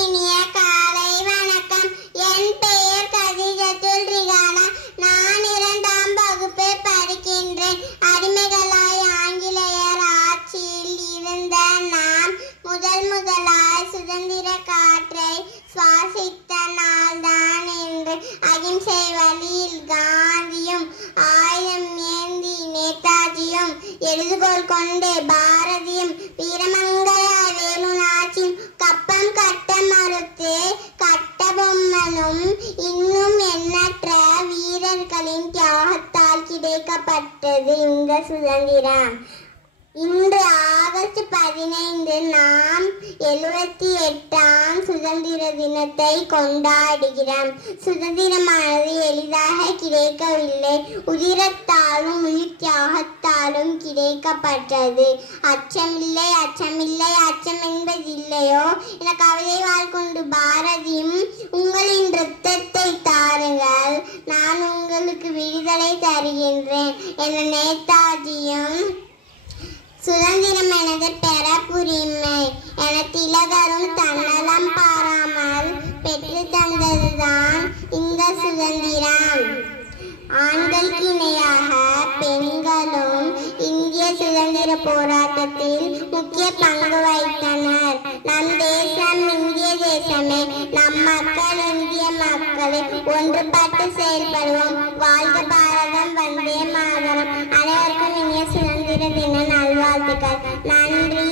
இனிய காலை வணக்கம். என் பெயர் கதிஜத்துல் ரிகானா. நான் 2ஆம் வகுப்பு படிக்கின்றேன். அடிமைகளாய் ஆங்கிலேயர் ஆட்சியில் இருந்த நாம் முதலாய் சுதந்திர காற்றை சுவாசித்த நாள்தான் என்று அகிம்சை வழியில் காந்தியும் ஆயுதம் ஏந்தி நேதாஜியும் எழுதுகோள் கொண்டு பாரதியும் வீரமங்கையார் வேலுநாச்சியும் கப்பம் கட்ட மறுத்து கட்டபொம்மனும் இன்னும் எண்ணற்ற வீரர்களின் தியாகத்தால் கிடைக்கப்பட்டது இந்த சுதந்திரம். இன்று ஆகஸ்ட் 15 நாம் 78ஆம் சுதந்திர தினத்தை கொண்டாடுகிறோம். சுதந்திரமானது எளிதாக கிடைக்கவில்லை, உதிரத்தாலும் உயிர் தியாகத்தாலும் கிடைக்கப்பட்டது. அச்சமில்லை அச்சமில்லை அச்சம் என்பதில்லையோ என கவிதை வாழ்கொண்டு பாரதியும் உங்களின் இரத்தத்தை தாருங்கள், நான் உங்களுக்கு விடுதலை தருகின்றேன் என நேதாஜியும் சுதந்திரம் எனது பெறப்புரிமை என திலகரும் தன்னலம் பாராமல் பெற்று தந்ததுதான் இந்த சுதந்திரம். ஆண்களுக்கு இணையாக பெண்களும் இந்திய சுதந்திர போராட்டத்தில் முக்கிய பங்கு வகித்தனர். நம் தேசம் இந்திய தேசமே, நம் மக்கள் இந்திய மக்களே, ஒன்றுபட்டு செயல்படுவோம். வாழ்க பாரதம், வந்தே மாதரம். அனைவருக்கும் இனிய சுதந்திர தின நல்வாழ்த்துக்கள். நன்றி.